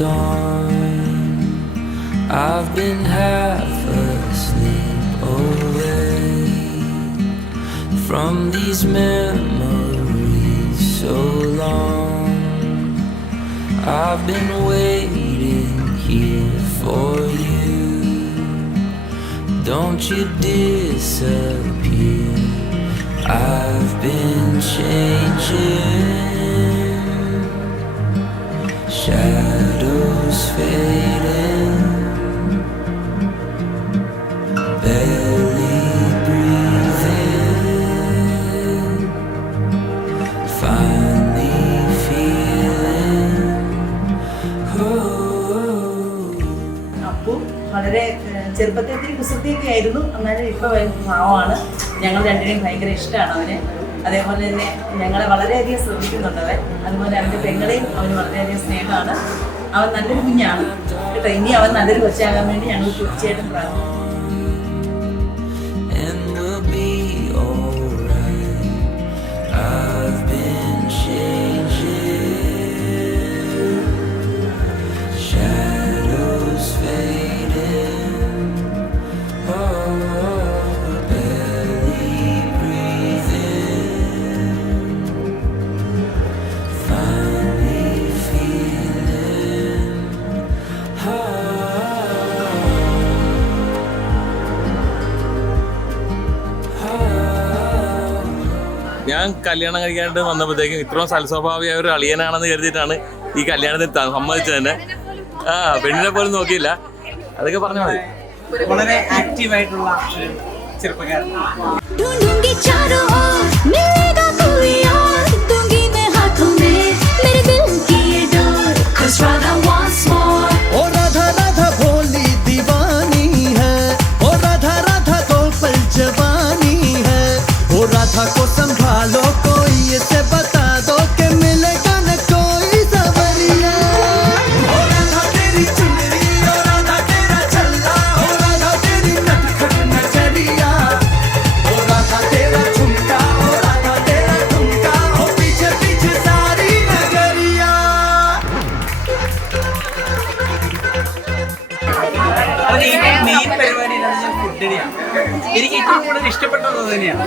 dawn. I've been half asleep awake from these memories so long. I've been waiting here for you. Don't you disappear. I've been changing, shadows fading, barely breathing, finally feeling. Appu വളരെ ചെറുപ്പത്തിൽ ഇത്തിരി കുസൃതിയൊക്കെ ആയിരുന്നു. എന്നാലും ഇപ്പോൾ പാവമാണ്. ഞങ്ങൾ രണ്ടിനെയും ഭയങ്കര ഇഷ്ടമാണ് അവന്. അതേപോലെ തന്നെ ഞങ്ങളെ വളരെയധികം ശ്രദ്ധിക്കുന്നുണ്ട് അവൻ. അതുപോലെ അവൻ്റെ പെങ്ങളെയും അവന് വളരെയധികം സ്നേഹമാണ്. അവൻ നല്ലൊരു കുഞ്ഞാണ് കേട്ടോ. ഇനി അവൻ നല്ലൊരു കൊച്ചാകാൻ വേണ്ടി ഞങ്ങൾ തീർച്ചയായിട്ടും പ്രാർത്ഥിക്കും. ഞാൻ കല്യാണം കഴിക്കാനായിട്ട് വന്നപ്പോഴത്തേക്കും ഇത്രയും സൽസ്വഭാവിയായ ഒരു അളിയനാണെന്ന് കരുതിയിട്ടാണ് ഈ കല്യാണത്തിന് സമ്മതിച്ചത് തന്നെ. പെണ്ണിനെ പോലും നോക്കിയില്ല. അതൊക്കെ പറഞ്ഞാൽ മതി. വളരെ ആക്റ്റീവായിട്ടുള്ള ചെറുപ്പക്കാരൻ. को संभालो कोई इसे बता दो कि मिलेगा न कोई सवरिया। हो राधा तेरी चुनरी, हो राधा तेरा चल्ला, हो राधा तेरी नटखट नजरिया, हो राधा तेरा झुमका, हो राधा तेरा ठुमका, हो पीछे पीछे सारी नगरिया। മെയിൻ പരിപാടി ഫുഡിനെയാണ്. എനിക്ക് ഏറ്റവും കൂടുതൽ ഇഷ്ടപ്പെട്ടത് തന്നെയാണ്.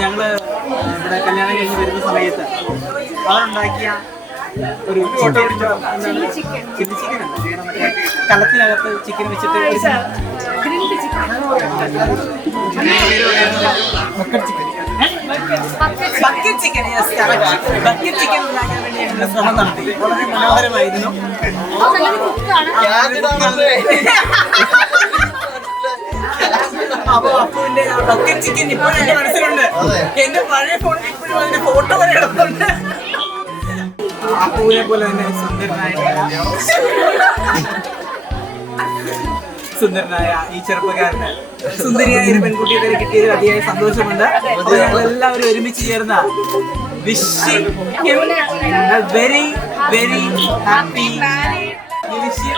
ഞങ്ങള് ഇവിടെ കല്യാണം കഴിഞ്ഞ് വരുന്ന സമയത്ത് അവരുണ്ടാക്കിയ ഒരു ചില്ലി ചിക്കൻ കലത്തിനകത്ത് ചിക്കൻ വെച്ചിട്ട് ബക്കറ്റ് ചിക്കൻ ഉണ്ടാക്കാൻ വേണ്ടി ഞങ്ങൾ ശ്രമം നടത്തി. വളരെ മനോഹരമായിരുന്നു. അപ്പൊ അപ്പുവിന്റെ ബക്കറ്റ് ചിക്കൻ ഇപ്പോഴും എന്റെ മനസ്സിലുണ്ട്. എന്റെ പഴയ ഫോണിൽ ഇപ്പോഴും അതിന്റെ ഫോട്ടോ വരെ എടുക്കുന്നുണ്ട്. അപ്പുവിനെ പോലെ തന്നെ സുന്ദരനായ ഈ ചെറുപ്പക്കാരന് സുന്ദരിയായ ഒരു പെൺകുട്ടിയെ തന്നെ കിട്ടിയതിൽ അതിയായ സന്തോഷമുണ്ട്. അപ്പോൾ ഞങ്ങൾ എല്ലാവരും ഒരുമിച്ച് ചേർന്ന wishing very very happy wish